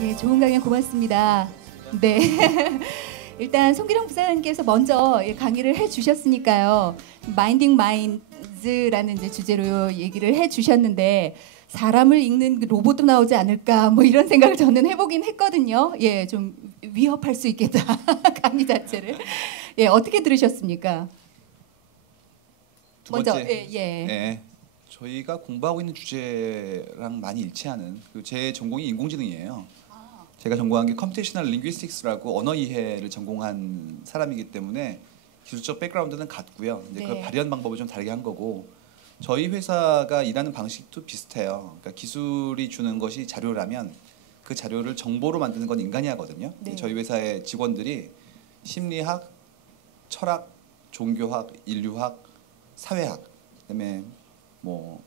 예, 좋은 강연 고맙습니다. 네. 일단 송기령 부사장님께서 먼저 강의를 해주셨으니까요. 마인딩 마인즈라는 이제 주제로 얘기를 해주셨는데 사람을 읽는 로봇도 나오지 않을까 뭐 이런 생각을 저는 해보긴 했거든요. 예, 좀 위협할 수 있겠다 강의 자체를. 예, 어떻게 들으셨습니까? 두 번째, 먼저 네, 저희가 공부하고 있는 주제랑 많이 일치하는 제 전공이 인공지능이에요. 제가 전공한 게 컴퓨테이셔널 링귀스틱스라고 언어 이해를 전공한 사람이기 때문에 기술적 백그라운드는 같고요. 근데 그걸 발현 방법을 좀 다르게 한 거고 저희 회사가 일하는 방식도 비슷해요. 그러니까 기술이 주는 것이 자료라면 그 자료를 정보로 만드는 건 인간이 하거든요. 네. 저희 회사의 직원들이 심리학, 철학, 종교학, 인류학, 사회학, 그다음에 뭐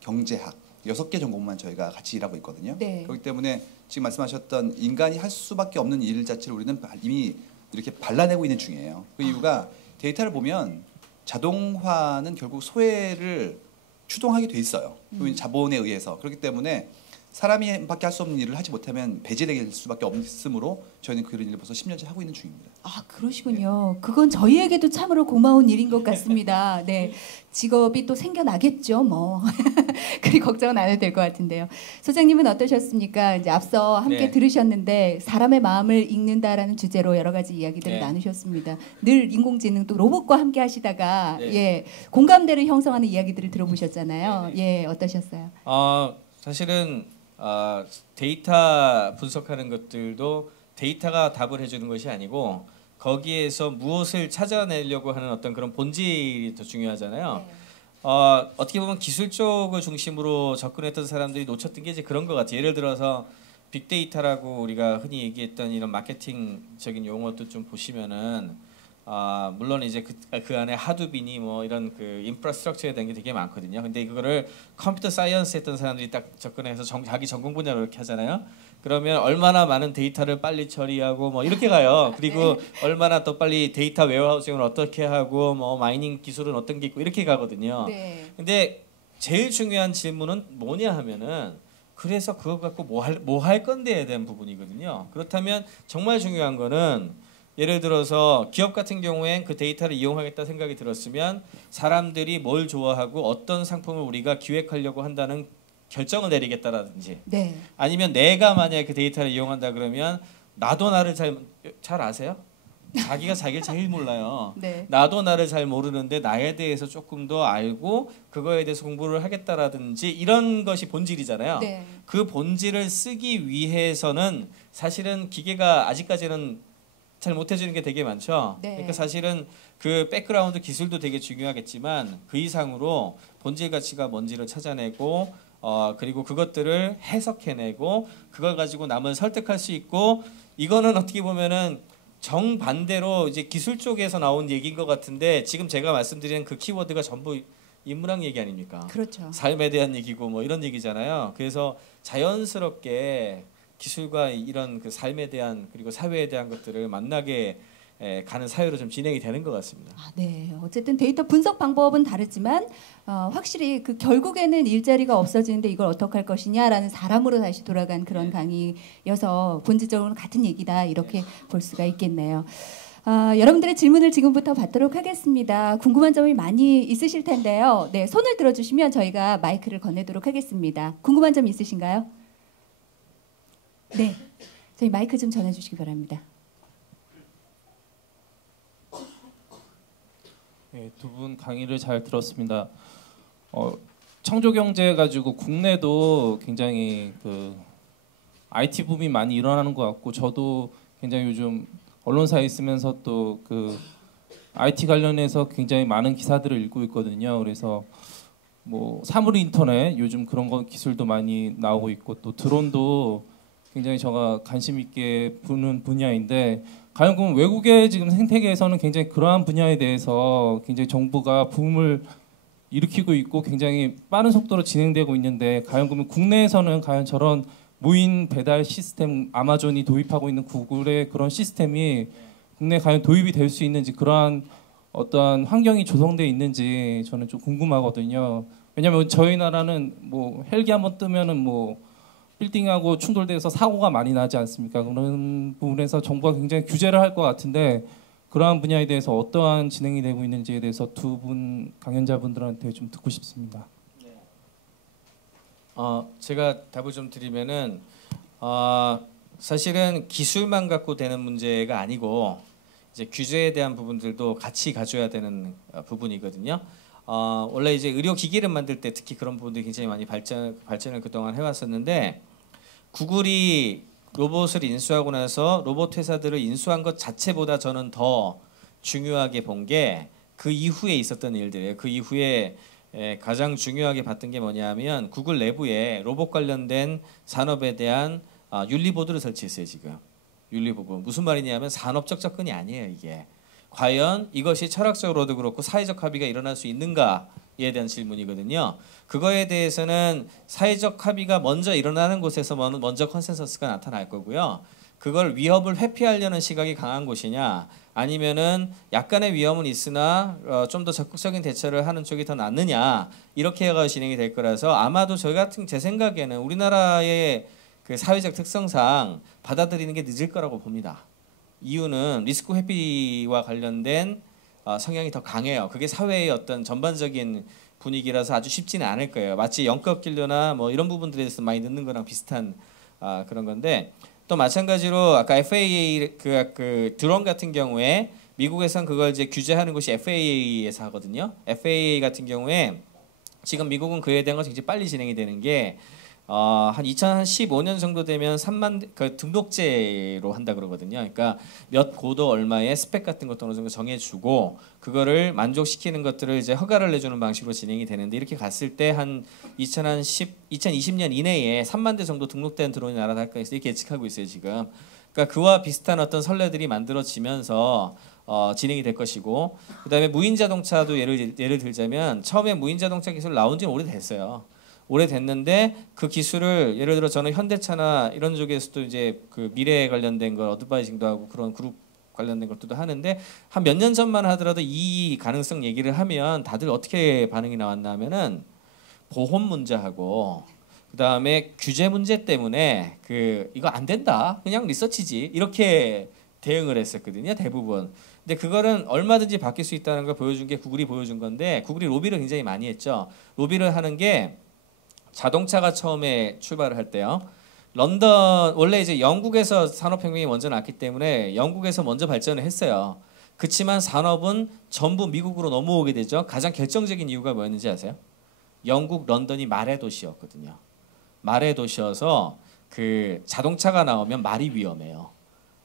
경제학 6개 전공만 저희가 같이 일하고 있거든요. 네. 그렇기 때문에 지금 말씀하셨던 인간이 할 수밖에 없는 일 자체를 우리는 이미 이렇게 발라내고 있는 중이에요. 그 이유가 데이터를 보면 자동화는 결국 소외를 추동하게 돼 있어요. 자본에 의해서. 그렇기 때문에 사람이밖에 할 수 없는 일을 하지 못하면 배제될 수밖에 없으므로 저희는 그런 일을 벌써 10년째 하고 있는 중입니다. 아, 그러시군요. 그건 저희에게도 참으로 고마운 일인 것 같습니다. 네, 직업이 또 생겨나겠죠, 뭐. 그리 걱정은 안 해도 될 것 같은데요. 소장님은 어떠셨습니까? 이제 앞서 함께 들으셨는데 사람의 마음을 읽는다라는 주제로 여러 가지 이야기들을 나누셨습니다. 늘 인공지능 또 로봇과 함께 하시다가 예, 공감대를 형성하는 이야기들을 들어보셨잖아요. 예, 어떠셨어요? 사실은 데이터 분석하는 것들도 데이터가 답을 해주는 것이 아니고 거기에서 무엇을 찾아내려고 하는 어떤 그런 본질이 더 중요하잖아요. 어떻게 보면 기술 쪽을 중심으로 접근했던 사람들이 놓쳤던 게 이제 그런 것 같아요. 예를 들어서 빅데이터라고 우리가 흔히 얘기했던 이런 마케팅적인 용어도 좀 보시면은 물론 이제 그 안에 하두빈이 뭐 이런 그 인프라스트럭처에 대한 게 되게 많거든요. 근데 그거를 컴퓨터 사이언스 했던 사람들이 딱 접근해서 자기 전공 분야로 이렇게 하잖아요. 그러면 얼마나 많은 데이터를 빨리 처리하고 뭐 이렇게 가요. 그리고 얼마나 또 빨리 데이터 웨어하우싱을 어떻게 하고 뭐 마이닝 기술은 어떤 게 있고 이렇게 가거든요. 근데 제일 중요한 질문은 뭐냐 하면은 그래서 그거 갖고 뭐 할 건데에 대한 부분이거든요. 그렇다면 정말 중요한 거는 예를 들어서 기업 같은 경우엔 그 데이터를 이용하겠다 생각이 들었으면 사람들이 뭘 좋아하고 어떤 상품을 우리가 기획하려고 한다는 결정을 내리겠다라든지 아니면 내가 만약에 그 데이터를 이용한다 그러면 나도 나를 잘 아세요? 자기가 자기를 제일 몰라요. 나도 나를 잘 모르는데 나에 대해서 조금 더 알고 그거에 대해서 공부를 하겠다라든지 이런 것이 본질이잖아요. 그 본질을 쓰기 위해서는 사실은 기계가 아직까지는 잘 못해주는 게 되게 많죠. 그러니까 사실은 그 백그라운드 기술도 되게 중요하겠지만 그 이상으로 본질 가치가 뭔지를 찾아내고 그리고 그것들을 해석해내고 그걸 가지고 남을 설득할 수 있고 이거는 어떻게 보면은 정반대로 이제 기술 쪽에서 나온 얘기인 것 같은데 지금 제가 말씀드리는 그 키워드가 전부 인문학 얘기 아닙니까? 그렇죠. 삶에 대한 얘기고 뭐 이런 얘기잖아요. 그래서 자연스럽게 기술과 이런 그 삶에 대한 그리고 사회에 대한 것들을 만나게 가는 사회로 좀 진행이 되는 것 같습니다. 네, 어쨌든 데이터 분석 방법은 다르지만 확실히 그 결국에는 일자리가 없어지는데 이걸 어떻게 할 것이냐라는 사람으로 다시 돌아간 그런 강의여서 본질적으로는 같은 얘기다 이렇게 볼 수가 있겠네요. 여러분들의 질문을 지금부터 받도록 하겠습니다. 궁금한 점이 많이 있으실 텐데요. 네, 손을 들어주시면 저희가 마이크를 건네도록 하겠습니다. 궁금한 점 있으신가요? 네, 저희 마이크 좀 전해주시기 바랍니다. 네, 두 분 강의를 잘 들었습니다. 창조경제 가지고 국내도 굉장히 그 IT 붐이 많이 일어나는 것 같고 저도 굉장히 요즘 언론사에 있으면서 또 그 IT 관련해서 굉장히 많은 기사들을 읽고 있거든요. 그래서 뭐 사물 인터넷 요즘 그런 거 기술도 많이 나오고 있고 또 드론도 굉장히 제가 관심 있게 보는 분야인데 과연 그럼 외국의 지금 생태계에서는 굉장히 그러한 분야에 대해서 굉장히 정부가 붐을 일으키고 있고 굉장히 빠른 속도로 진행되고 있는데 과연 그러면 국내에서는 과연 저런 무인 배달 시스템 아마존이 도입하고 있는 구글의 그런 시스템이 국내에 과연 도입이 될 수 있는지 그러한 어떠한 환경이 조성되어 있는지 저는 좀 궁금하거든요. 왜냐하면 저희 나라는 뭐 헬기 한번 뜨면은 뭐 빌딩하고 충돌돼서 사고가 많이 나지 않습니까? 그런 부분에서 정부가 굉장히 규제를 할 것 같은데 그러한 분야에 대해서 어떠한 진행이 되고 있는지에 대해서 두 분 강연자분들한테 좀 듣고 싶습니다. 제가 답을 좀 드리면은 사실은 기술만 갖고 되는 문제가 아니고 이제 규제에 대한 부분들도 같이 가져야 되는 부분이거든요. 원래 이제 의료기기를 만들 때 특히 그런 부분들이 굉장히 많이 발전을 그동안 해왔었는데 구글이 로봇을 인수하고 나서 로봇 회사들을 인수한 것 자체보다 저는 더 중요하게 본 게 그 이후에 있었던 일들이에요. 그 이후에 가장 중요하게 봤던 게 뭐냐면 구글 내부에 로봇 관련된 산업에 대한 윤리보드를 설치했어요. 지금 윤리보드 무슨 말이냐면 산업적 접근이 아니에요. 이게 과연 이것이 철학적으로도 그렇고 사회적 합의가 일어날 수 있는가에 대한 질문이거든요. 그거에 대해서는 사회적 합의가 먼저 일어나는 곳에서 먼저 컨센서스가 나타날 거고요. 그걸 위협을 회피하려는 시각이 강한 곳이냐 아니면은 약간의 위험은 있으나 좀 더 적극적인 대처를 하는 쪽이 더 낫느냐 이렇게 해가 진행이 될 거라서 아마도 제 생각에는 우리나라의 그 사회적 특성상 받아들이는 게 늦을 거라고 봅니다. 이유는 리스크 회피와 관련된 성향이 더 강해요. 그게 사회의 어떤 전반적인 분위기라서 아주 쉽지는 않을 거예요. 마치 영적 진료나 뭐 이런 부분들에서 많이 늦는 거랑 비슷한 그런 건데 또 마찬가지로 아까 FAA 그 드론 같은 경우에 미국에선 그걸 이제 규제하는 것이 FAA에서 하거든요. FAA 같은 경우에 지금 미국은 그에 대한 것이 굉장히 빨리 진행이 되는 게 한 2015년 정도 되면 3만 그 등록제로 한다 그러거든요. 그러니까 몇 고도 얼마의 스펙 같은 것도 어느 정도 정해주고 그거를 만족시키는 것들을 이제 허가를 내주는 방식으로 진행이 되는데 이렇게 갔을 때 한 2020년 이내에 3만 대 정도 등록된 드론이 날아다닐 있어 이렇게 예측하고 있어요 지금. 그러니까 그와 비슷한 어떤 선례들이 만들어지면서 진행이 될 것이고 그다음에 무인 자동차도 예를 들자면 처음에 무인 자동차 기술 나온 지는 오래됐어요. 오래됐는데 그 기술을 예를 들어 저는 현대차나 이런 쪽에서도 이제 그 미래에 관련된 걸 어드바이징도 하고 그런 그룹 관련된 것들도 하는데 한 몇 년 전만 하더라도 이 가능성 얘기를 하면 다들 어떻게 반응이 나왔나 하면은 보험 문제하고 그다음에 규제 문제 때문에 이거 안 된다 그냥 리서치지 이렇게 대응을 했었거든요 대부분. 근데 그거는 얼마든지 바뀔 수 있다는 걸 보여준 게 구글이 보여준 건데 구글이 로비를 굉장히 많이 했죠. 로비를 하는 게 자동차가 처음에 출발을 할 때요. 런던 원래 이제 영국에서 산업혁명이 먼저 났기 때문에 영국에서 먼저 발전을 했어요. 그렇지만 산업은 전부 미국으로 넘어오게 되죠. 가장 결정적인 이유가 뭐였는지 아세요? 영국 런던이 말의 도시였거든요. 말의 도시여서 그 자동차가 나오면 말이 위험해요.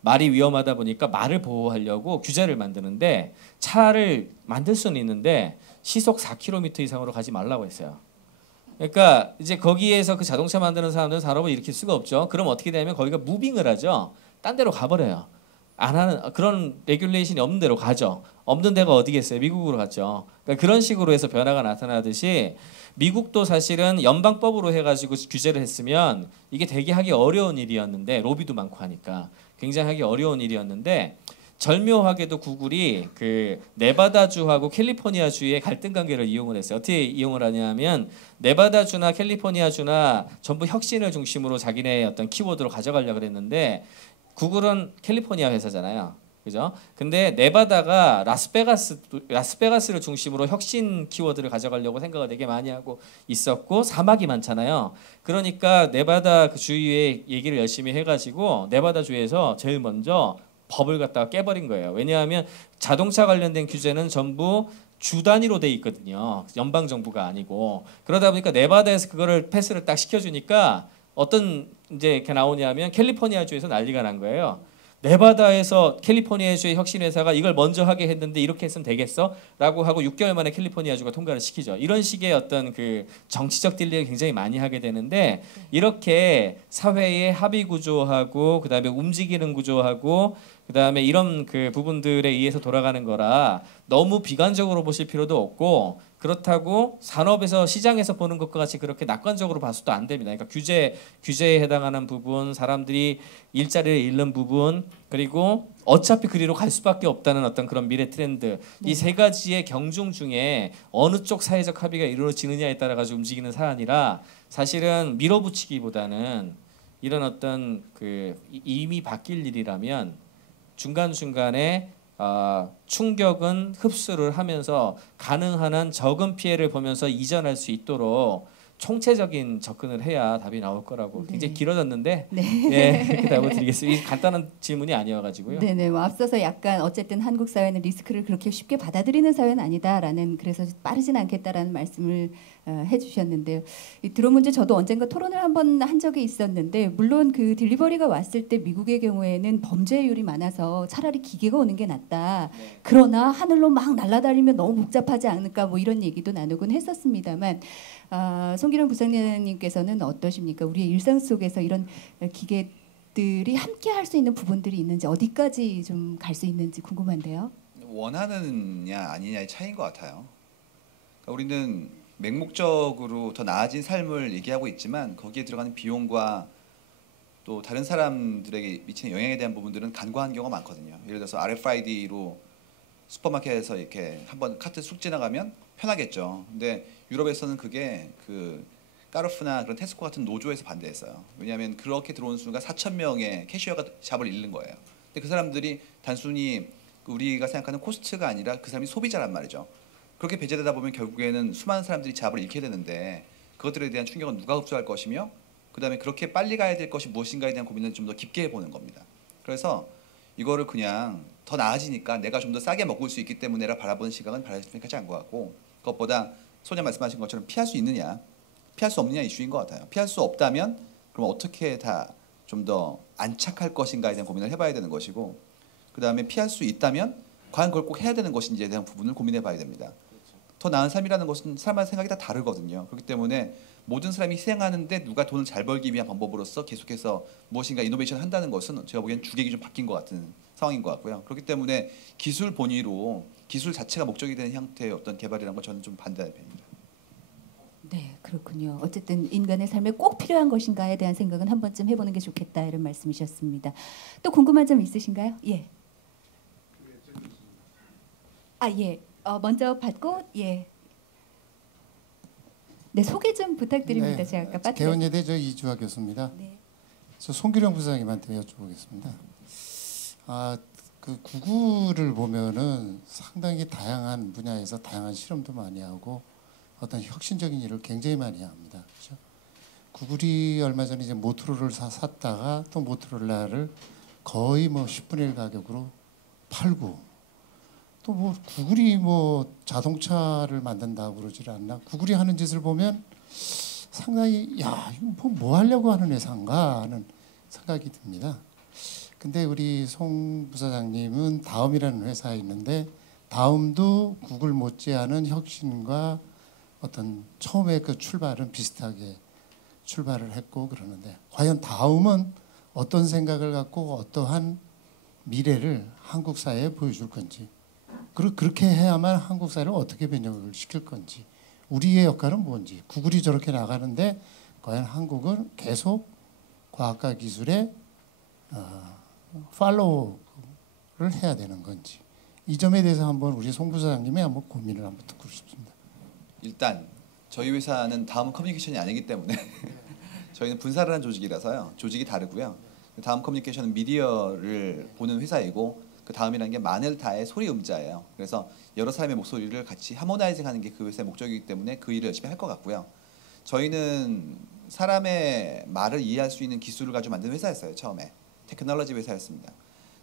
말이 위험하다 보니까 말을 보호하려고 규제를 만드는데 차를 만들 수는 있는데 시속 4km 이상으로 가지 말라고 했어요. 그러니까 이제 거기에서 그 자동차 만드는 사람들은 산업을 일으킬 수가 없죠. 그럼 어떻게 되냐면 거기가 무빙을 하죠. 딴 데로 가버려요. 안 하는 그런 레귤레이션이 없는 데로 가죠. 없는 데가 어디겠어요? 미국으로 갔죠. 그러니까 그런 식으로 해서 변화가 나타나듯이 미국도 사실은 연방법으로 해가지고 규제를 했으면 이게 되게 하기 어려운 일이었는데 로비도 많고 하니까 굉장히 하기 어려운 일이었는데 절묘하게도 구글이 그 네바다주하고 캘리포니아주의 갈등 관계를 이용을 했어요. 어떻게 이용을 하냐면 네바다주나 캘리포니아주나 전부 혁신을 중심으로 자기네 어떤 키워드로 가져가려고 그랬는데 구글은 캘리포니아 회사잖아요. 그죠? 근데 네바다가 라스베가스를 중심으로 혁신 키워드를 가져가려고 생각을 되게 많이 하고 있었고 사막이 많잖아요. 그러니까 네바다 그 주위에 얘기를 열심히 해가지고 네바다 주에서 제일 먼저 법을 갖다가 깨버린 거예요. 왜냐하면 자동차 관련된 규제는 전부 주 단위로 돼 있거든요. 연방 정부가 아니고 그러다 보니까 네바다에서 그거를 패스를 딱 시켜주니까 어떤 이제 이렇게 나오냐면 캘리포니아 주에서 난리가 난 거예요. 네바다에서 캘리포니아주의 혁신회사가 이걸 먼저 하게 했는데 이렇게 했으면 되겠어? 라고 하고 6개월 만에 캘리포니아주가 통과를 시키죠. 이런 식의 어떤 그 정치적 딜레이를 굉장히 많이 하게 되는데 이렇게 사회의 합의 구조하고 그다음에 움직이는 구조하고 그다음에 이런 그 부분들에 의해서 돌아가는 거라 너무 비관적으로 보실 필요도 없고 그렇다고 산업에서 시장에서 보는 것과 같이 그렇게 낙관적으로 봐서도 안 됩니다. 그러니까 규제에 해당하는 부분, 사람들이 일자리를 잃는 부분, 그리고 어차피 그리로 갈 수밖에 없다는 어떤 그런 미래 트렌드 이 세 가지의 경중 중에 어느 쪽 사회적 합의가 이루어지느냐에 따라 가지고 움직이는 사안이라 사실은 밀어붙이기보다는 이런 어떤 이미 바뀔 일이라면 중간중간에 충격은 흡수를 하면서 가능한 한 적은 피해를 보면서 이전할 수 있도록 총체적인 접근을 해야 답이 나올 거라고. 굉장히 길어졌는데 예, 그렇게 답을 드리겠습니다. 간단한 질문이 아니어가지고요. 네네. 뭐 앞서서 약간 어쨌든 한국 사회는 리스크를 그렇게 쉽게 받아들이는 사회는 아니다라는, 그래서 빠르진 않겠다라는 말씀을 해주셨는데요. 이 드론 문제 저도 언젠가 토론을 한번 한 적이 있었는데, 물론 그 딜리버리가 왔을 때 미국의 경우에는 범죄율이 많아서 차라리 기계가 오는 게 낫다. 그러나 하늘로 막 날아다니면 너무 복잡하지 않을까, 뭐 이런 얘기도 나누곤 했었습니다만, 송기령 부장님께서는 어떠십니까? 우리의 일상 속에서 이런 기계들이 함께 할 수 있는 부분들이 있는지, 어디까지 좀 갈 수 있는지 궁금한데요. 원하느냐 아니냐의 차이인 것 같아요. 그러니까 우리는 맹목적으로 더 나아진 삶을 얘기하고 있지만 거기에 들어가는 비용과 또 다른 사람들에게 미치는 영향에 대한 부분들은 간과한 경우가 많거든요. 예를 들어서 RFID로 슈퍼마켓에서 이렇게 한번 카트 쑥 지나가면 편하겠죠. 근데 유럽에서는 그게 그 까르푸나 그런 테스코 같은 노조에서 반대했어요. 왜냐하면 그렇게 들어온 수가 4,000명의 캐시어가 잡을 잃는 거예요. 근데 그 사람들이 단순히 우리가 생각하는 코스트가 아니라 그 사람이 소비자란 말이죠. 그렇게 배제되다 보면 결국에는 수많은 사람들이 잡을 잃게 되는데, 그것들에 대한 충격은 누가 흡수할 것이며, 그 다음에 그렇게 빨리 가야 될 것이 무엇인가에 대한 고민을 좀 더 깊게 해보는 겁니다. 그래서 이거를 그냥 더 나아지니까 내가 좀 더 싸게 먹을 수 있기 때문에라 바라보는 시각은 바람직하지 않은 것 같고, 그것보다 소녀 말씀하신 것처럼 피할 수 있느냐 피할 수 없느냐 이슈인 것 같아요. 피할 수 없다면 그럼 어떻게 다 좀 더 안착할 것인가에 대한 고민을 해봐야 되는 것이고, 그 다음에 피할 수 있다면 과연 그걸 꼭 해야 되는 것인지에 대한 부분을 고민해봐야 됩니다. 더 나은 삶이라는 것은 사람마다 생각이 다 다르거든요. 그렇기 때문에 모든 사람이 희생하는데 누가 돈을 잘 벌기 위한 방법으로서 계속해서 무엇인가 이노베이션을 한다는 것은 제가 보기엔 주객이 좀 바뀐 것 같은 상황인 것 같고요. 그렇기 때문에 기술 본위로 기술 자체가 목적이 되는 형태의 어떤 개발이라는 건 저는 좀 반대하는 편입니다. 네, 그렇군요. 어쨌든 인간의 삶에 꼭 필요한 것인가에 대한 생각은 한 번쯤 해보는 게 좋겠다, 이런 말씀이셨습니다. 또 궁금한 점 있으신가요? 예. 예. 먼저 받고 예. 네, 소개 좀 부탁드립니다. 네, 제가 아까 개원예대 이주화 교수입니다. 네. 저 송기령 부장님한테 여쭤보겠습니다. 그 구글을 보면은 상당히 다양한 분야에서 다양한 실험도 많이 하고 어떤 혁신적인 일을 굉장히 많이 합니다. 그렇죠? 구글이 얼마 전에 이제 모토로라를 샀다가 또 모토로라를 거의 뭐 10분의 1 가격으로 팔고, 또 뭐 구글이 뭐 자동차를 만든다고 그러질 않나. 구글이 하는 짓을 보면 상당히 야, 이거 뭐 하려고 하는 회사인가 하는 생각이 듭니다. 근데 우리 송 부사장님은 다음이라는 회사에 있는데, 다음도 구글 못지않은 혁신과 어떤 처음에 그 출발은 비슷하게 출발을 했고 그러는데, 과연 다음은 어떤 생각을 갖고 어떠한 미래를 한국 사회에 보여줄 건지, 그렇게 해야만 한국 사회를 어떻게 변형을 시킬 건지, 우리의 역할은 뭔지, 구글이 저렇게 나가는데 과연 한국은 계속 과학과 기술에 팔로우를 해야 되는 건지, 이 점에 대해서 한번 우리 송 부사장님이 한번 고민을 한번 듣고 싶습니다. 일단 저희 회사는 다음 커뮤니케이션이 아니기 때문에 저희는 분사를 한 조직이라서요. 조직이 다르고요. 다음 커뮤니케이션은 미디어를 보는 회사이고, 그 다음이라는 게 만을 다해 소리 음자예요. 그래서 여러 사람의 목소리를 같이 하모나이징하는 게 그 회사의 목적이기 때문에 그 일을 열심히 할 것 같고요. 저희는 사람의 말을 이해할 수 있는 기술을 가지고 만든 회사였어요. 처음에 테크놀로지 회사였습니다.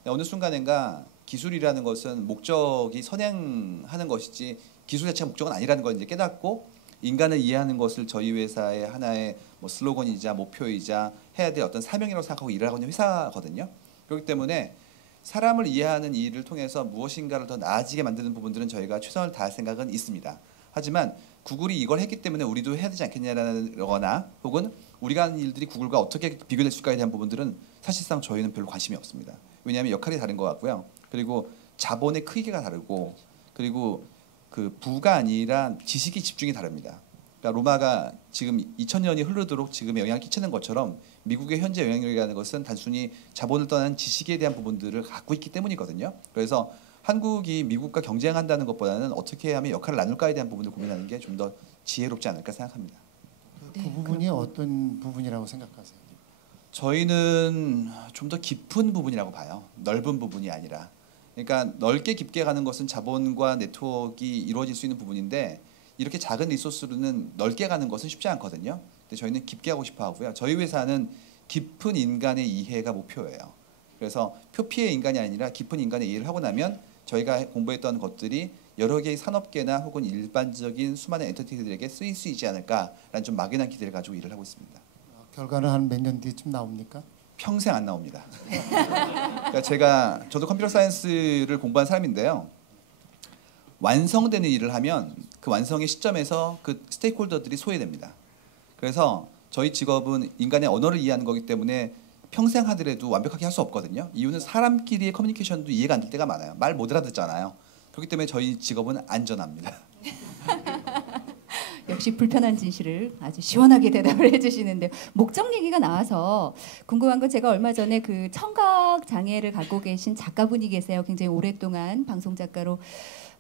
어느 순간인가 기술이라는 것은 목적이 선행하는 것이지 기술 자체가 목적은 아니라는 걸 이제 깨닫고, 인간을 이해하는 것을 저희 회사의 하나의 뭐 슬로건이자 목표이자 해야 될 어떤 사명이라고 생각하고 일을 하고 있는 회사거든요. 그렇기 때문에 사람을 이해하는 일을 통해서 무엇인가를 더 나아지게 만드는 부분들은 저희가 최선을 다할 생각은 있습니다. 하지만 구글이 이걸 했기 때문에 우리도 해야 되지 않겠냐거나, 혹은 우리가 하는 일들이 구글과 어떻게 비교될 수가에 대한 부분들은 사실상 저희는 별로 관심이 없습니다. 왜냐하면 역할이 다른 것 같고요. 그리고 자본의 크기가 다르고, 그리고 그 부가 아니라 지식이 집중이 다릅니다. 그러니까 로마가 지금 2000년이 흐르도록 지금의 영향을 끼치는 것처럼 미국의 현재 영향력이라는 것은 단순히 자본을 떠난 지식에 대한 부분들을 갖고 있기 때문이거든요. 그래서 한국이 미국과 경쟁한다는 것보다는 어떻게 하면 역할을 나눌까에 대한 부분을 고민하는 게 좀 더 지혜롭지 않을까 생각합니다. 그 부분이 어떤 부분이라고 생각하세요? 저희는 좀 더 깊은 부분이라고 봐요. 넓은 부분이 아니라. 그러니까 넓게 깊게 가는 것은 자본과 네트워크가 이루어질 수 있는 부분인데 이렇게 작은 리소스로는 넓게 가는 것은 쉽지 않거든요. 근데 저희는 깊게 하고 싶어 하고요. 저희 회사는 깊은 인간의 이해가 목표예요. 그래서 표피의 인간이 아니라 깊은 인간의 이해를 하고 나면 저희가 공부했던 것들이 여러 개의 산업계나 혹은 일반적인 수많은 엔터티들에게 쓰일 수 있지 않을까라는 좀 막연한 기대를 가지고 일을 하고 있습니다. 결과는 한 몇 년 뒤쯤 나옵니까? 평생 안 나옵니다. 그러니까 저도 컴퓨터 사이언스를 공부한 사람인데요. 완성되는 일을 하면 그 완성의 시점에서 그 스테이크홀더들이 소외됩니다. 그래서 저희 직업은 인간의 언어를 이해하는 거기 때문에 평생 하더라도 완벽하게 할 수 없거든요. 이유는 사람끼리의 커뮤니케이션도 이해가 안 될 때가 많아요. 말 못 알아듣잖아요. 그렇기 때문에 저희 직업은 안전합니다. 역시 불편한 진실을 아주 시원하게 대답을 해주시는데 목적 얘기가 나와서 궁금한 건 제가 얼마 전에 그 청각 장애를 갖고 계신 작가분이 계세요. 굉장히 오랫동안 방송 작가로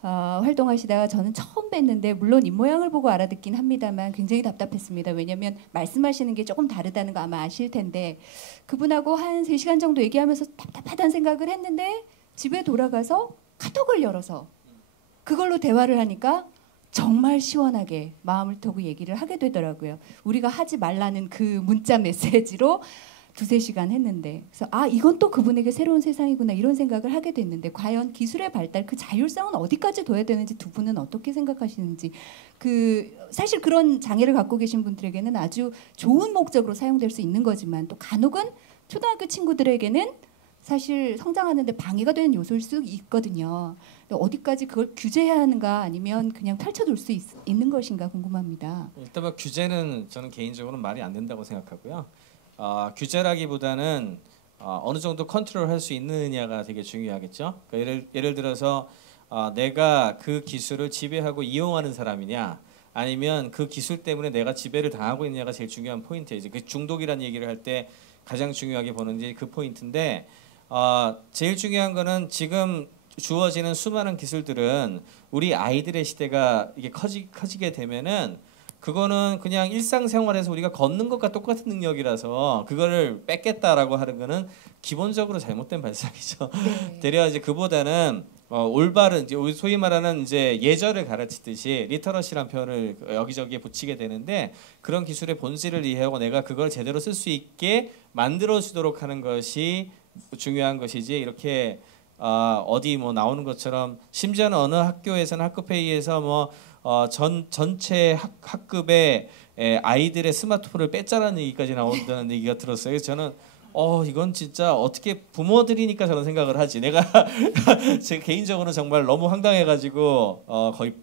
활동하시다가 저는 처음 뵀는데 물론 입모양을 보고 알아듣긴 합니다만 굉장히 답답했습니다. 왜냐하면 말씀하시는 게 조금 다르다는 거 아마 아실 텐데 그분하고 한 3시간 정도 얘기하면서 답답하다는 생각을 했는데 집에 돌아가서 카톡을 열어서 그걸로 대화를 하니까 정말 시원하게 마음을 터고 얘기를 하게 되더라고요. 우리가 하지 말라는 그 문자 메시지로 2-3시간 했는데 그래서 이건 또 그분에게 새로운 세상이구나 이런 생각을 하게 됐는데 과연 기술의 발달 그 자율성은 어디까지 둬야 되는지 두 분은 어떻게 생각하시는지 사실 그런 장애를 갖고 계신 분들에게는 아주 좋은 목적으로 사용될 수 있는 거지만 또 간혹은 초등학교 친구들에게는 사실 성장하는데 방해가 되는 요소일 수 있거든요. 어디까지 그걸 규제해야 하는가 아니면 그냥 펼쳐둘 수 있는 것인가 궁금합니다. 일단 뭐 규제는 저는 개인적으로 말이 안 된다고 생각하고요. 규제라기보다는 어느 정도 컨트롤할 수 있느냐가 되게 중요하겠죠. 그러니까 예를 들어서 내가 그 기술을 지배하고 이용하는 사람이냐 아니면 그 기술 때문에 내가 지배를 당하고 있느냐가 제일 중요한 포인트예요. 이제 그 중독이라는 얘기를 할 때 가장 중요하게 보는 게 그 포인트인데 제일 중요한 거는 지금 주어지는 수많은 기술들은 우리 아이들의 시대가 이게 커지게 되면은 그거는 그냥 일상생활에서 우리가 걷는 것과 똑같은 능력이라서 그거를 뺏겠다라고 하는 거는 기본적으로 잘못된 발상이죠. 네. 되려 이제 그보다는 올바른 이제 소위 말하는 이제 예절을 가르치듯이 리터러시란 표현을 여기저기에 붙이게 되는데 그런 기술의 본질을 이해하고 내가 그걸 제대로 쓸 수 있게 만들어 주도록 하는 것이 중요한 것이지 이렇게 어디 뭐 나오는 것처럼 심지어는 어느 학교에서는 학급회의에서 뭐 전체 학급에 아이들의 스마트폰을 뺐자라는 얘기까지 나온다는 얘기가 들었어요. 그래서 저는 이건 진짜 어떻게 부모들이니까 저런 생각을 하지. 내가 제 개인적으로 정말 너무 황당해가지고 거의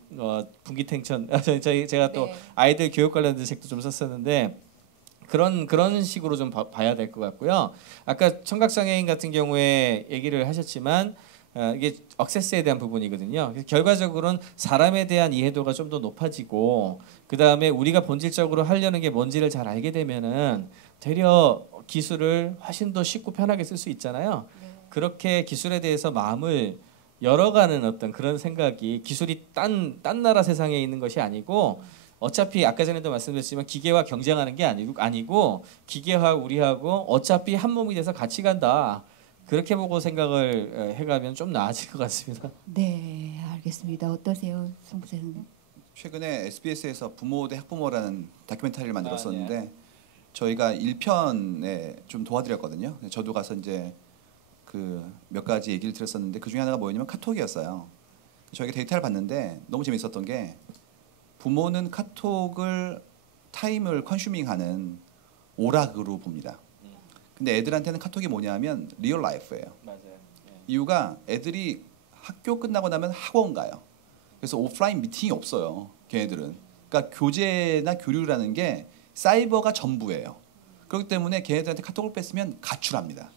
분기탱천. 제가 또 네. 아이들 교육 관련된 책도 좀 썼었는데 그런 식으로 좀 봐야 될 것 같고요. 아까 청각장애인 같은 경우에 얘기를 하셨지만 이게 액세스에 대한 부분이거든요. 그래서 결과적으로는 사람에 대한 이해도가 좀 더 높아지고 그 다음에 우리가 본질적으로 하려는 게 뭔지를 잘 알게 되면은 되려 기술을 훨씬 더 쉽고 편하게 쓸 수 있잖아요. 네. 그렇게 기술에 대해서 마음을 열어가는 어떤 그런 생각이 기술이 딴 나라 세상에 있는 것이 아니고 어차피 아까 전에도 말씀드렸지만 기계와 경쟁하는 게 아니고 기계와 우리하고 어차피 한 몸이 돼서 같이 간다. 그렇게 보고 생각을 해가면 좀 나아질 것 같습니다. 네, 알겠습니다. 어떠세요, 송 부장님? 최근에 SBS에서 부모 대 학부모라는 다큐멘터리를 만들었었는데 저희가 1편에 좀 도와드렸거든요. 저도 가서 이제 그 몇 가지 얘기를 들었었는데 그 중에 하나가 뭐였냐면 카톡이었어요. 저희가 데이터를 봤는데 너무 재밌었던 게 부모는 카톡을 타임을 컨슈밍하는 오락으로 봅니다. 근데 애들한테는 카톡이 뭐냐면 리얼 라이프예요. 맞아요. 이유가 애들이 학교 끝나고 나면 학원 가요. 그래서 오프라인 미팅이 없어요. 걔네들은. 그러니까 교제나 교류라는 게 사이버가 전부예요. 그렇기 때문에 걔네들한테 카톡을 뺐으면 가출합니다.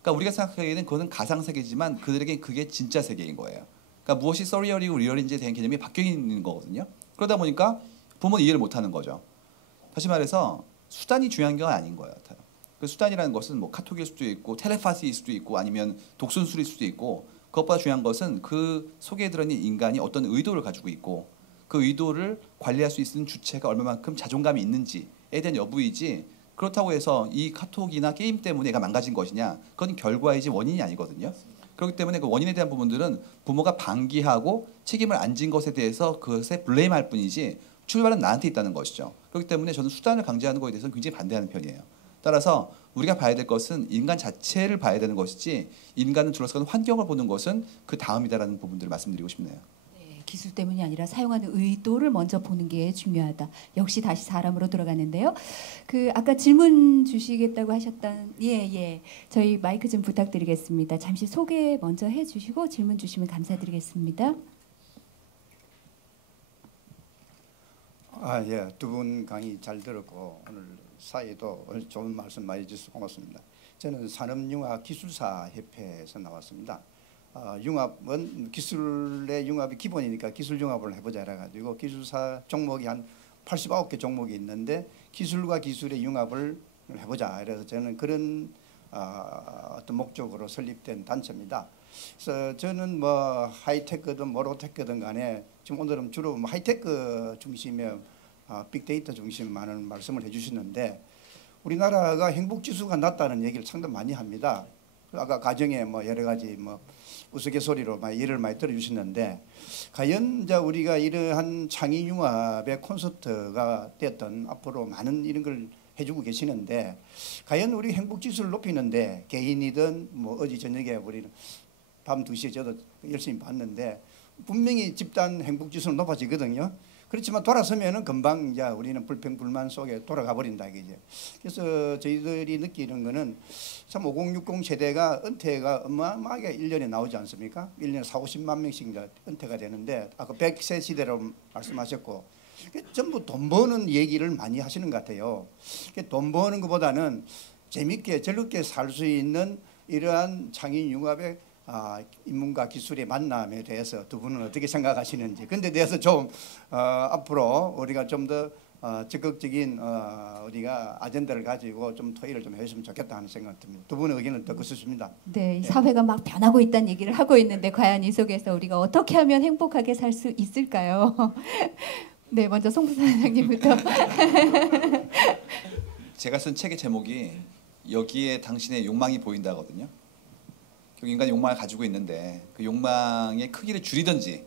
그러니까 우리가 생각하기에는 그거는 가상 세계지만 그들에게 그게 진짜 세계인 거예요. 그러니까 무엇이 서리얼이고 리얼인지에 대한 개념이 바뀌어 있는 거거든요. 그러다 보니까 부모는 이해를 못하는 거죠. 다시 말해서 수단이 중요한 건 아닌 것 같아요. 그 수단이라는 것은 뭐 카톡일 수도 있고 텔레파시일 수도 있고 아니면 독순술일 수도 있고 그것보다 중요한 것은 그 속에 들어있는 인간이 어떤 의도를 가지고 있고 그 의도를 관리할 수 있는 주체가 얼마만큼 자존감이 있는지에 대한 여부이지 그렇다고 해서 이 카톡이나 게임 때문에 얘가 망가진 것이냐? 그건 결과이지 원인이 아니거든요. 그렇기 때문에 그 원인에 대한 부분들은 부모가 방기하고 책임을 안 진 것에 대해서 그것에 블레임할 뿐이지 출발은 나한테 있다는 것이죠. 그렇기 때문에 저는 수단을 강제하는 것에 대해서는 굉장히 반대하는 편이에요. 따라서 우리가 봐야 될 것은 인간 자체를 봐야 되는 것이지 인간을 둘러싸는 환경을 보는 것은 그 다음이다라는 부분들을 말씀드리고 싶네요. 네, 기술 때문이 아니라 사용하는 의도를 먼저 보는 게 중요하다. 역시 다시 사람으로 돌아가는데요. 그 아까 질문 주시겠다고 하셨던 예. 저희 마이크 좀 부탁드리겠습니다. 잠시 소개 먼저 해 주시고 질문 주시면 감사드리겠습니다. 예. 두 분 강의 잘 들었고 오늘 사이도 좋은 말씀 많이 해주셔서 고맙습니다. 저는 산업융합기술사협회에서 나왔습니다. 융합은 기술의 융합이 기본이니까 기술 융합을 해보자 해가지고 기술사 종목이 한 89개 종목이 있는데 기술과 기술의 융합을 해보자. 그래서 저는 그런 어떤 목적으로 설립된 단체입니다. 그래서 저는 뭐 하이테크든 로테크든 간에 지금 오늘은 주로 뭐 하이테크 중심의 빅데이터 중심 많은 말씀을 해주시는데 우리나라가 행복 지수가 낮다는 얘기를 상당히 많이 합니다. 아까 가정에 뭐 여러 가지 뭐 우스갯소리로 예를 많이 들어주시는데 과연 이제 우리가 이러한 창의 융합의 콘서트가 됐던 앞으로 많은 이런 걸 해주고 계시는데 과연 우리 행복 지수를 높이는데 개인이든 뭐 어제 저녁에 우리는 밤 2시에 저도 열심히 봤는데 분명히 집단 행복 지수는 높아지거든요. 그렇지만 돌아서면은 금방 이제 우리는 불평 불만 속에 돌아가 버린다 이게. 그래서 저희들이 느끼는 거는 참 5060 세대가 은퇴가 어마어마하게 1년에 나오지 않습니까? 1년에 40~50만 명씩 이제 은퇴가 되는데 아까 100세 시대로 말씀하셨고 전부 돈 버는 얘기를 많이 하시는 것 같아요. 돈 버는 것보다는 재밌게 즐겁게 살 수 있는 이러한 창의 융합의 인문과 기술의 만남에 대해서 두 분은 어떻게 생각하시는지 근데 대해서 좀 앞으로 우리가 좀 더 적극적인 우리가 아젠다를 가지고 좀 토의를 좀 해주시면 좋겠다 하는 생각이 듭니다. 두 분의 의견을 듣고 싶습니다. 네, 사회가 막 변하고 있다는 얘기를 하고 있는데 과연 이 속에서 우리가 어떻게 하면 행복하게 살 수 있을까요? 네, 먼저 송 부사장님부터. 제가 쓴 책의 제목이 여기에 당신의 욕망이 보인다거든요. 인간이 욕망을 가지고 있는데 그 욕망의 크기를 줄이든지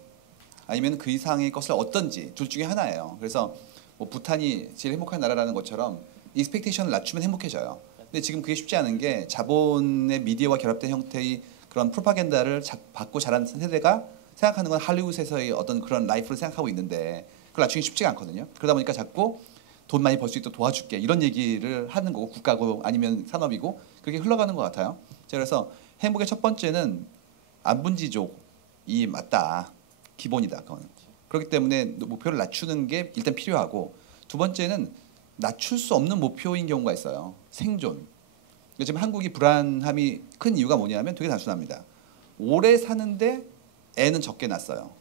아니면 그 이상의 것을 얻든지 둘 중에 하나예요. 그래서 뭐 부탄이 제일 행복한 나라라는 것처럼 익스펙테이션을 낮추면 행복해져요. 근데 지금 그게 쉽지 않은 게 자본의 미디어와 결합된 형태의 그런 프로파간다를 받고 자란 세대가 생각하는 건 할리우드에서의 어떤 그런 라이프를 생각하고 있는데 그걸 낮추기 쉽지가 않거든요. 그러다 보니까 자꾸 돈 많이 벌 수 있도록 도와줄게 이런 얘기를 하는 거고 국가고 아니면 산업이고 그렇게 흘러가는 것 같아요. 그래서 행복의 첫 번째는 안분지족이 맞다. 기본이다. 그건. 그렇기 때문에 목표를 낮추는 게 일단 필요하고 두 번째는 낮출 수 없는 목표인 경우가 있어요. 생존. 지금 한국이 불안함이 큰 이유가 뭐냐면 되게 단순합니다. 오래 사는데 애는 적게 낳았어요.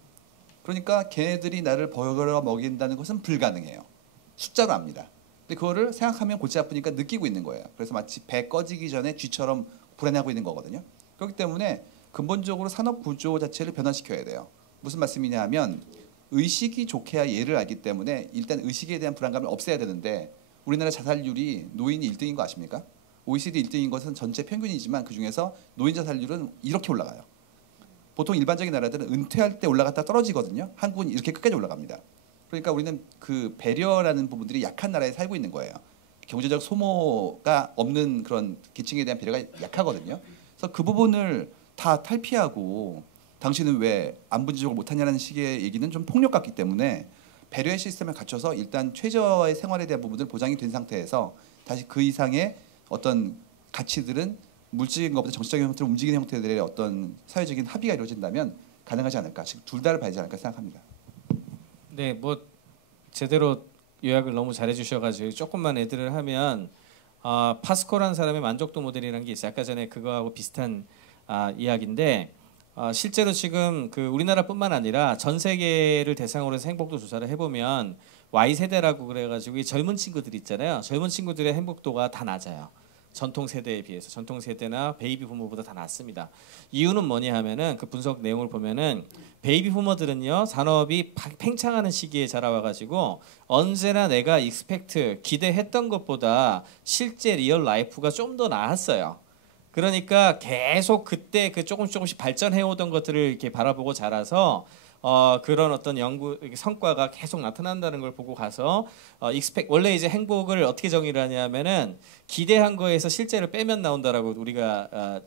그러니까 걔네들이 나를 벌어 먹인다는 것은 불가능해요. 숫자로 압니다. 근데 그거를 생각하면 골치 아프니까 느끼고 있는 거예요. 그래서 마치 배 꺼지기 전에 쥐처럼 불안해하고 있는 거거든요. 그렇기 때문에 근본적으로 산업 구조 자체를 변화시켜야 돼요. 무슨 말씀이냐 하면 의식이 좋게야 예를 알기 때문에 일단 의식에 대한 불안감을 없애야 되는데 우리나라 자살률이 노인이 1등인 거 아십니까? OECD 1등인 것은 전체 평균이지만 그중에서 노인 자살률은 이렇게 올라가요. 보통 일반적인 나라들은 은퇴할 때 올라갔다 떨어지거든요. 한국은 이렇게 끝까지 올라갑니다. 그러니까 우리는 그 배려라는 부분들이 약한 나라에 살고 있는 거예요. 경제적 소모가 없는 그런 계층에 대한 배려가 약하거든요. 그래서 그 부분을 다 탈피하고 당신은 왜 안분지족을 못하냐는 식의 얘기는 좀 폭력 같기 때문에 배려의 시스템을 갖춰서 일단 최저의 생활에 대한 부분들 보장이 된 상태에서 다시 그 이상의 어떤 가치들은 물질적인 것보다 정치적인 형태로 움직이는 형태들의 어떤 사회적인 합의가 이루어진다면 가능하지 않을까. 즉 둘 다를 봐야지 않을까 생각합니다. 네, 뭐 제대로 요약을 너무 잘해 주셔가지고 조금만 애들을 하면 파스코라는 사람의 만족도 모델이라는 게 있어요. 아까 전에 그거하고 비슷한 이야기인데 실제로 지금 그 우리나라뿐만 아니라 전 세계를 대상으로 해서 행복도 조사를 해보면 Y 세대라고 그래가지고 이 젊은 친구들 있잖아요. 젊은 친구들의 행복도가 다 낮아요. 전통 세대에 비해서 전통 세대나 베이비 부모보다 다 낮습니다. 이유는 뭐냐 하면은 그 분석 내용을 보면은 베이비 부모들은요 산업이 팽창하는 시기에 자라와가지고 언제나 내가 익스펙트 기대했던 것보다 실제 리얼 라이프가 좀 더 나았어요. 그러니까 계속 그때 그 조금씩 발전해 오던 것들을 이렇게 바라보고 자라서 그런 어떤 연구 성과가 계속 나타난다는 걸 보고 가서 원래 이제 행복을 어떻게 정의를 하냐면은 기대한 거에서 실제를 빼면 나온다라고 우리가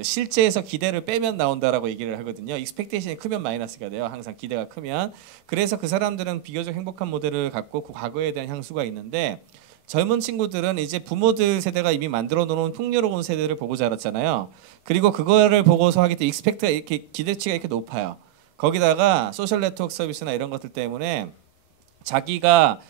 실제에서 기대를 빼면 나온다라고 얘기를 하거든요. 익스펙테이션이 크면 마이너스가 돼요. 항상 기대가 크면. 그래서 그 사람들은 비교적 행복한 모델을 갖고 그 과거에 대한 향수가 있는데 젊은 친구들은 이제 부모들 세대가 이미 만들어 놓은 풍요로운 세대를 보고 자랐잖아요. 그리고 그거를 보고서 하기 때문에 익스펙트가 이렇게 기대치가 이렇게 높아요. 거기다가 소셜 네트워크 서비스나 이런 것들 때문에 자기가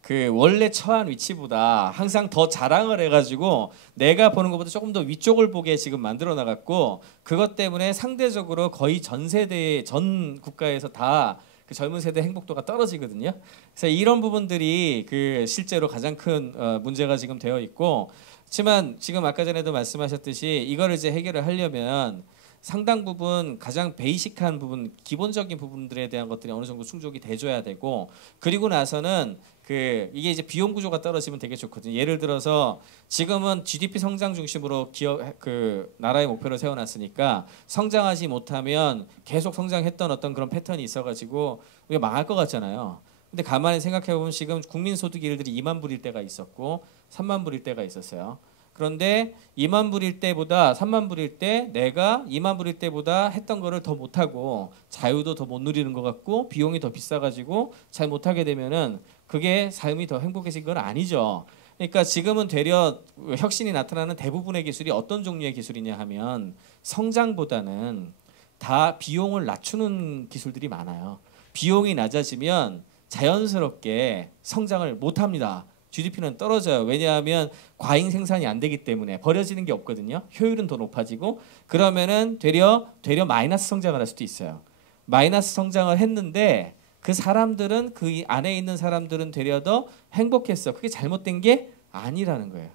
그 원래 처한 위치보다 항상 더 자랑을 해가지고 내가 보는 것보다 조금 더 위쪽을 보게 지금 만들어 나갔고 그것 때문에 상대적으로 거의 전 세대 전 국가에서 다 그 젊은 세대 행복도가 떨어지거든요. 그래서 이런 부분들이 그 실제로 가장 큰 문제가 지금 되어 있고, 하지만 지금 아까 전에도 말씀하셨듯이 이거를 이제 해결을 하려면 상당 부분 가장 베이직한 부분, 기본적인 부분들에 대한 것들이 어느 정도 충족이 돼줘야 되고, 그리고 나서는 그 이게 이제 비용 구조가 떨어지면 되게 좋거든요. 예를 들어서 지금은 GDP 성장 중심으로 그 나라의 목표를 세워놨으니까 성장하지 못하면 계속 성장했던 어떤 그런 패턴이 있어가지고 우리가 망할 것 같잖아요. 근데 가만히 생각해 보면 지금 국민 소득이 예를 들어 2만 불일 때가 있었고 3만 불일 때가 있었어요. 그런데 2만 불일 때보다 3만 불일 때 내가 2만 불일 때보다 했던 거를 더 못하고 자유도 더 못 누리는 것 같고 비용이 더 비싸가지고 잘 못하게 되면은 그게 삶이 더 행복해진 건 아니죠. 그러니까 지금은 되려 혁신이 나타나는 대부분의 기술이 어떤 종류의 기술이냐 하면 성장보다는 다 비용을 낮추는 기술들이 많아요. 비용이 낮아지면 자연스럽게 성장을 못합니다. GDP는 떨어져요. 왜냐하면 과잉 생산이 안 되기 때문에 버려지는 게 없거든요. 효율은 더 높아지고 그러면은 되려 마이너스 성장을 할 수도 있어요. 마이너스 성장을 했는데 그 사람들은 그 안에 있는 사람들은 되려 더 행복했어. 그게 잘못된 게 아니라는 거예요.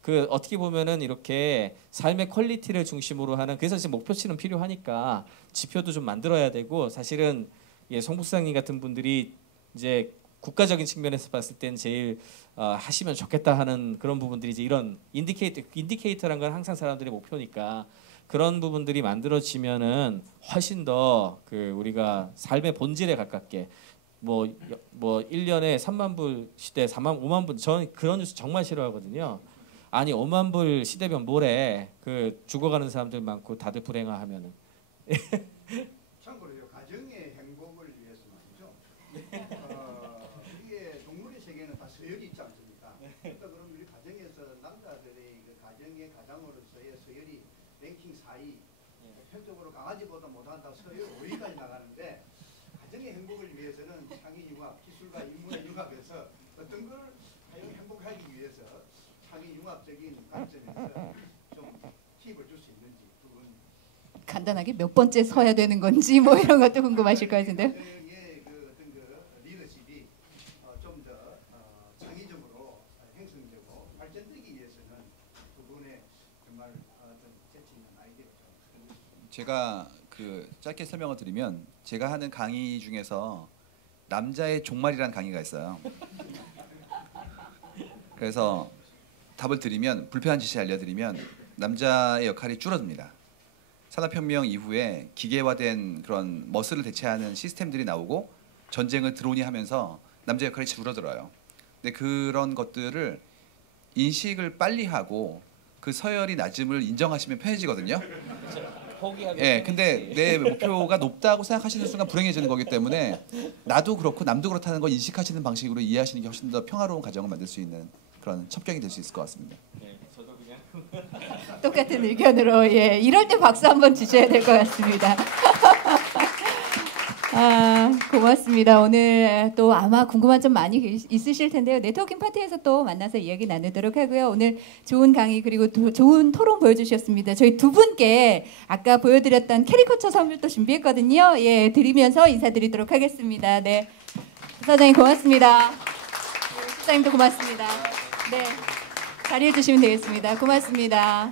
그 어떻게 보면은 이렇게 삶의 퀄리티를 중심으로 하는, 그래서 지금 목표치는 필요하니까 지표도 좀 만들어야 되고, 사실은 송 부사님 같은 분들이 이제 국가적인 측면에서 봤을 땐 제일 하시면 좋겠다 하는 그런 부분들이 이제 이런 인디케이터란 건 항상 사람들의 목표니까 그런 부분들이 만들어지면은 훨씬 더 그 우리가 삶의 본질에 가깝게 뭐 1년에 3만 불 시대 5만 불, 저는 그런 뉴스 정말 싫어하거든요. 아니 5만 불 시대면 뭐래? 그 죽어가는 사람들 많고 다들 불행하면은. 참고로요, 가정의 행복을 위해서 말이죠. 이게 동물의 세계는 다 서열이 있지 않습니까? 그러니까 그럼 우리 가정에서 남자들의 그 가장으로서의 서열이 랭킹 4위, 보편적으로 강아지보다 못한다 서열 5위까지 나가는데, 가정의 행복을 위해서는 창의 융합, 기술과 인문의 융합에서 어떤 걸 행복하기 위해서 창의 융합적인 관점에서 좀 팁을 줄 수 있는지 두 분. 간단하게 몇 번째 서야 되는 건지 뭐 이런 것도 궁금하실 것 같은데요. 그 어떤 그 리더십이 좀 더 창의적으로 행성적으로 발전되기 위해서는 두 분의 정말 어떤 재치 있는 아이디어가 좀. 제가 그 짧게 설명을 드리면, 제가 하는 강의 중에서 남자의 종말이라는 강의가 있어요. 그래서 답을 드리면, 불편한 지시 알려드리면 남자의 역할이 줄어듭니다. 산업혁명 이후에 기계화된 그런 머슬을 대체하는 시스템들이 나오고 전쟁을 드론이 하면서 남자 역할이 줄어들어요. 근데 그런 것들을 인식을 빨리 하고 그 서열이 낮음을 인정하시면 편해지거든요. 예, 근데 내 목표가 높다고 생각하시는 순간 불행해지는 거기 때문에 나도 그렇고 남도 그렇다는 걸 인식하시는 방식으로 이해하시는 게 훨씬 더 평화로운 가정을 만들 수 있는 그런 첩경이 될 수 있을 것 같습니다. 네, 저도 그냥 똑같은 의견으로 이럴 때 박수 한번 주셔야 될 것 같습니다. 고맙습니다. 오늘 또 아마 궁금한 점 많이 있으실 텐데요. 네트워킹 파티에서 또 만나서 이야기 나누도록 하고요. 오늘 좋은 강의 그리고 좋은 토론 보여주셨습니다. 저희 두 분께 아까 보여드렸던 캐리커처 선물도 준비했거든요. 예, 드리면서 인사드리도록 하겠습니다. 네, 부사장님 고맙습니다. 부사장님도 고맙습니다. 네. 자리해 주시면 되겠습니다. 고맙습니다.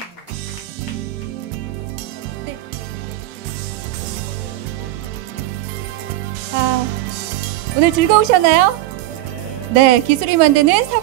네. 오늘 즐거우셨나요? 네, 기술이 만드는 사회